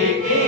de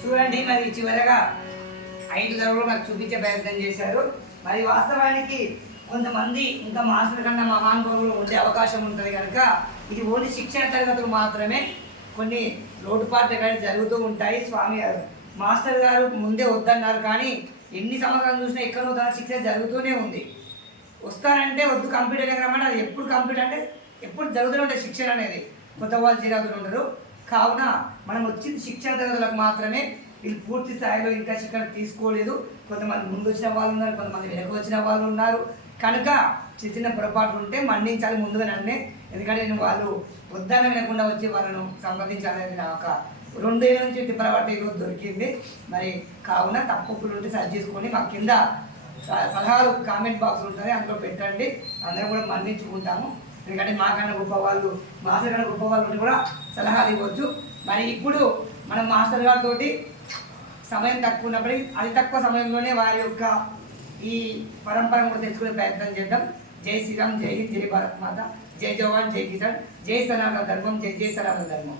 చూడండి మరి చివరగా ఐదు ధరలు నాకు చూపించే ప్రయత్నం చేశారు. మరి వాస్తవానికి కొంతమంది ఇంకా మాస్టర్ కన్నా మహానుభావులు ఉండే అవకాశం ఉంటుంది కనుక ఇది ఓన్లీ శిక్షణ తరగతులు మాత్రమే. కొన్ని లోటుపాట్లు కానీ జరుగుతూ ఉంటాయి. స్వామి గారు మాస్టర్ గారు ముందే వద్దన్నారు కానీ ఎన్ని సంవత్సరాలు చూసినా ఎక్కడో తన శిక్షణ జరుగుతూనే ఉంది. వస్తారంటే వద్దు కంప్యూటర్ దగ్గర అది ఎప్పుడు కంప్యూటర్ అంటే ఎప్పుడు జరుగుతూనే ఉంటుంది శిక్షణ అనేది. కొత్త వాళ్ళు చిరాకులు ఉండరు. కావున మనం వచ్చిన శిక్షణ తరగతులకు మాత్రమే. వీళ్ళు పూర్తి స్థాయిలో ఇంకా శిక్షణ తీసుకోలేదు. కొంతమంది ముందు వచ్చిన వాళ్ళు ఉన్నారు కొంతమంది వెనక వచ్చిన వాళ్ళు ఉన్నారు. కనుక చిన్న చిన్న పొరపాట్లు ఉంటే మన్నించాలి ముందుగా నన్నే. ఎందుకంటే నేను వాళ్ళు వద్దన్న వినకుండా వచ్చి వాళ్ళను సంప్రదించాలనేది నా ఒక రెండేళ్ళ నుంచి తిప్పలబట్ట ఈరోజు దొరికింది. మరి కావున తప్పులు ఉంటే సరి చేసుకొని మా కింద స- సలహాలు కామెంట్ బాక్స్ ఉంటుంది అందులో పెట్టండి. అందరం కూడా మన్నించుకుంటాము. ఎందుకంటే మాకన్నా గొప్ప వాళ్ళు మాస్టర్ కన్నా గొప్ప వాళ్ళు కూడా సలహాలు ఇవ్వచ్చు. మరి ఇప్పుడు మనం మాస్టర్ గారితో సమయం తక్కువ ఉన్నప్పటికీ అతి తక్కువ సమయంలోనే వారి యొక్క ఈ పరంపర కూడా తెలుసుకునే ప్రయత్నం చేద్దాం. జై శ్రీరామ్ జై హింద్ జై భారత్ మాత జై జవాన్ జై కిసాన్ జై సనాతన ధర్మం జై జై సనాతన ధర్మం.